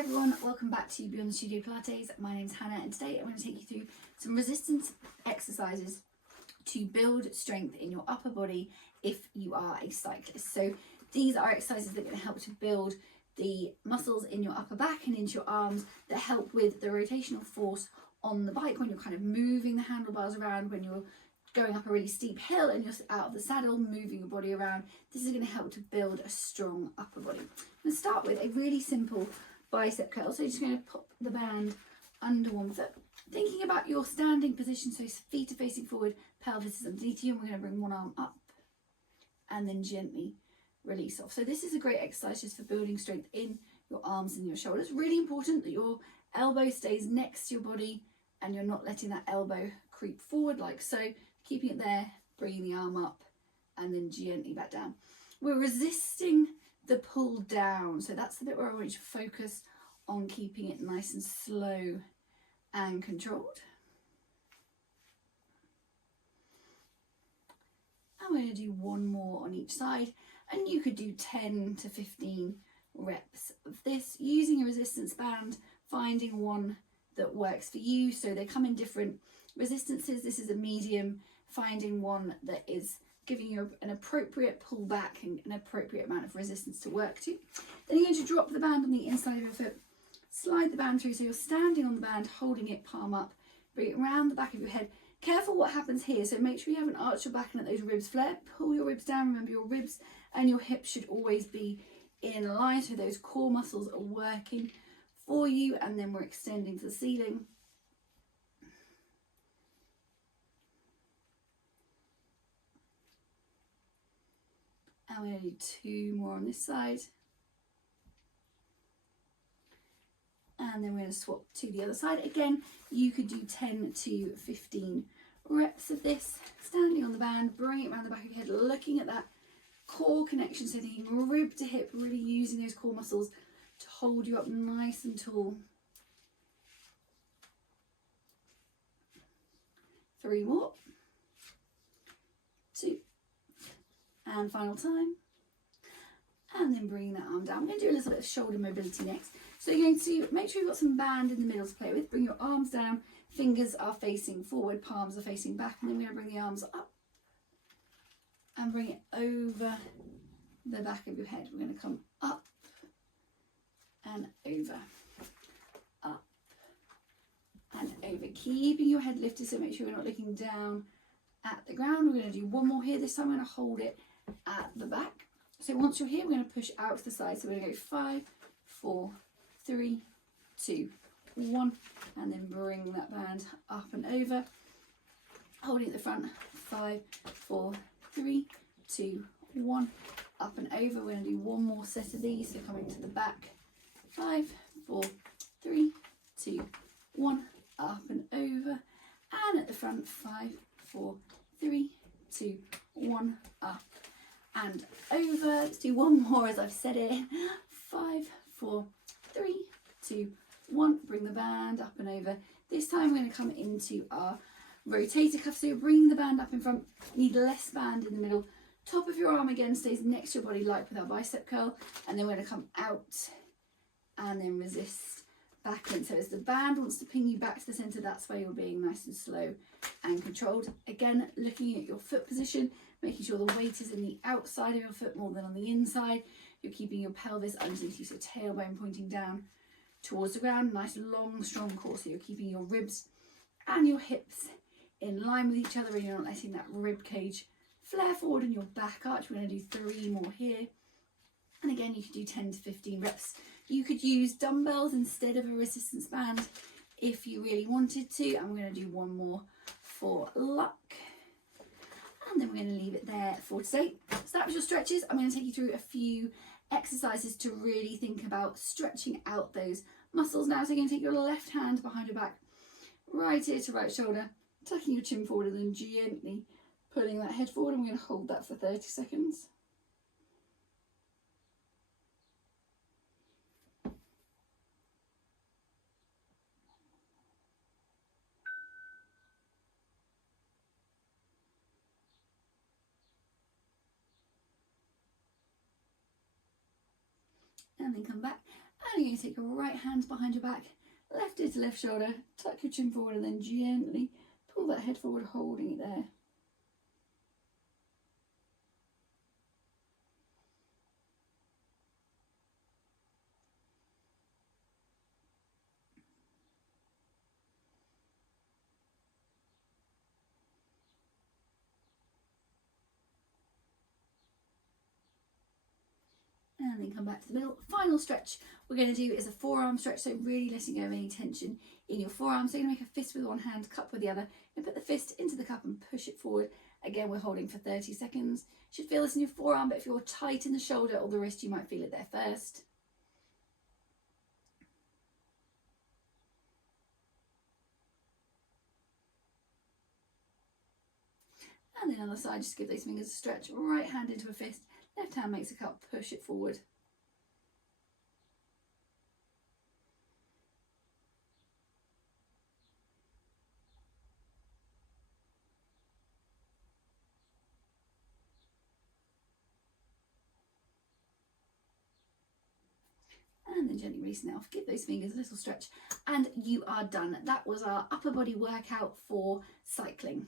everyone, welcome back to Beyond the Studio Pilates. My name's Hannah and today I'm going to take you through some resistance exercises to build strength in your upper body if you are a cyclist. So these are exercises that are going to help to build the muscles in your upper back and into your arms that help with the rotational force on the bike when you're kind of moving the handlebars around, when you're going up a really steep hill and you're out of the saddle, moving your body around. This is going to help to build a strong upper body. I'm going to start with a really simple bicep curl. So you're just going to pop the band under one foot, thinking about your standing position. So feet are facing forward, pelvis is underneath you, and we're going to bring one arm up and then gently release off. So this is a great exercise just for building strength in your arms and your shoulders. Really important that your elbow stays next to your body and you're not letting that elbow creep forward like so. Keeping it there, bringing the arm up and then gently back down. We're resisting the pull down. So that's the bit where I want you to focus on keeping it nice and slow and controlled. And we're going to do one more on each side. And you could do 10 to 15 reps of this using a resistance band, finding one that works for you. So they come in different resistances. This is a medium, finding one that is giving you an appropriate pull back and an appropriate amount of resistance to work to. Then you're going to drop the band on the inside of your foot, slide the band through so you're standing on the band, holding it palm up, bring it around the back of your head. Careful what happens here, so make sure you haven't arched your back and let those ribs flare. Pull your ribs down. Remember, your ribs and your hips should always be in line so those core muscles are working for you, and then we're extending to the ceiling. And we're going to do two more on this side. And then we're going to swap to the other side. Again, you could do 10 to 15 reps of this. Standing on the band, bring it around the back of your head, looking at that core connection. So thinking rib to hip, really using those core muscles to hold you up nice and tall. 3 more. 2. And final time. And then bring that arm down. I'm going to do a little bit of shoulder mobility next. So you're going to make sure you've got some band in the middle to play with. Bring your arms down, fingers are facing forward, palms are facing back, and then we're going to bring the arms up and bring it over the back of your head. We're going to come up and over, up and over, keeping your head lifted, so make sure you're not looking down at the ground. We're going to do one more here. This time I'm going to hold it at the back. So once you're here, we're going to push out to the side. So we're going to go 5, 4, 3, 2, 1, and then bring that band up and over, holding at the front. 5, 4, 3, 2, 1, up and over. We're going to do one more set of these. So coming to the back. 5, 4, 3, 2, 1, up and over, and at the front. 5, 4, 3, 2, 1, up and over. Let's do one more as I've said it. 5, 4, 3, 2, 1. Bring the band up and over. This time we're going to come into our rotator cuff. So you're bringing the band up in front. Need less band in the middle. Top of your arm again stays next to your body, like with our bicep curl. And then we're going to come out and then resist back in. So as the band wants to ping you back to the center, that's where you're being nice and slow and controlled. Again, looking at your foot position, making sure the weight is in the outside of your foot more than on the inside. You're keeping your pelvis underneath you, so tailbone pointing down towards the ground. Nice long strong core, so you're keeping your ribs and your hips in line with each other and you're not letting that rib cage flare forward and your back arch. We're going to do 3 more here. And again, you could do 10 to 15 reps. You could use dumbbells instead of a resistance band if you really wanted to. And we're going to do one more for luck. And then we're going to leave it there for today. So that was your stretches. I'm going to take you through a few exercises to really think about stretching out those muscles now. So you're going to take your left hand behind your back, right ear to right shoulder, tucking your chin forward and then gently pulling that head forward. And we're going to hold that for 30 seconds. And then come back And you're going to take your right hand behind your back, left ear to left shoulder, tuck your chin forward and then gently pull that head forward, holding it there. And then come back to the middle. Final stretch we're going to do is a forearm stretch, so really letting go of any tension in your forearm. So you're going to make a fist with one hand, cup with the other, and put the fist into the cup and push it forward. Again, we're holding for 30 seconds. You should feel this in your forearm, but if you're tight in the shoulder or the wrist, you might feel it there first. And then on the side, just give those fingers a stretch. Right hand into a fist, left hand makes a cup, push it forward. And then gently releasing it off. Give those fingers a little stretch and you are done. That was our upper body workout for cycling.